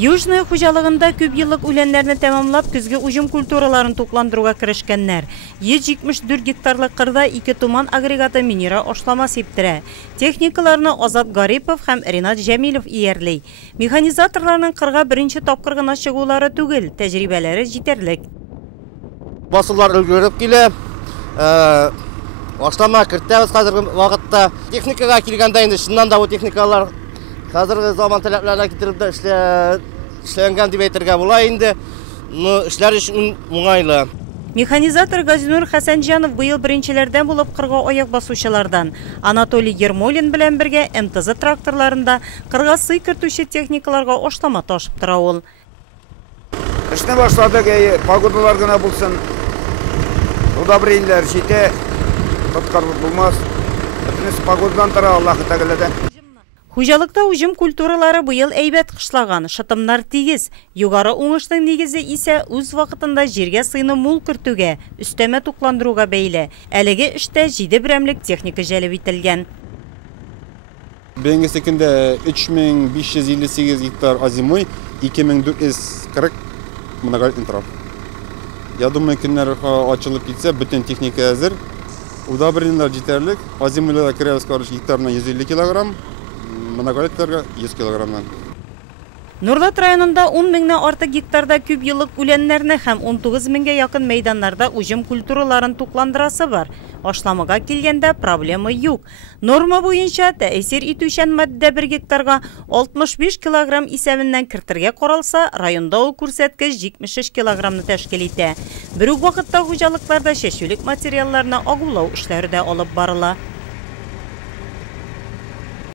Южный хуҗалыгында күп еллык үләннәрне тәмамлап, көзге уҗым культураларын тукландыруга керешкәннәр. 174 гектарлык кырда 2 туман агрегаты минера ашлама септерә. Техникаларны Азат Гарипов һәм Ринат Җәмилов иярлый. Механизаторларның кырга беренче тапкыр гына чыгулары түгел, тәҗрибәләре җитәрлек. Басулар өлгереп килә. Ашлама кертәбез хәзерге вакытта. Техникага килгәндә инде шуннан да бу техникалар хәзерге заман таләпләренә китереп дә эшләнгән дип әйтергә була инде. Эшләр өчен уңайлы. Механизатор Газинур Хәсәнҗанов быел беренчеләрдән булып кырга аяк басучылардан. Анатолий Ермолин белән бергә МТЗ тракторларында кырга сый кертүче техникаларга ашлама ташып тора ул. Эшне башладык, погодалар гына булсын. Удобренияләр җитә, тоткарлык булмас. Бөтенесе погодадан тора, Аллаһ Тәгаләдән. Хуҗалыкта уҗым культуралары быел әйбәт кышлаган, шытымнар тигез. Югары уңышның нигезе исә үз вакытында җиргә сыйны мул кертүгә, өстәмә тукландыруга бәйле. Әлеге эштә 7 берәмлек техника җәлеп ителгән. Бәйге көндә 3558 гектар азимой, 2440 моноголитный трав. Я думаю, көннәр ачылып китсә, бөтен техника әзер. Удобрениялар җитәрлек. Азимойларда керәбез гектарына 150 килограмм. Моноголитларга 100 килограммнан. Нурлат районында 10 меңнән артык гектарда күп еллык үләннәрне һәм 19 меңгә якын мәйданнарда уҗым культураларын тукландырасы бар. Ашламага килгәндә проблема юк. Норма буенча тәэсир итүчән матдә 1 гектарга 65 килограмм исәбеннән кертергә каралса, районда ул күрсәткеч 73 килограммны тәшкил итә. Бер үк вакытта хуҗалыкларда чәчүлек материалларны агулау эшләре дә алып барыла.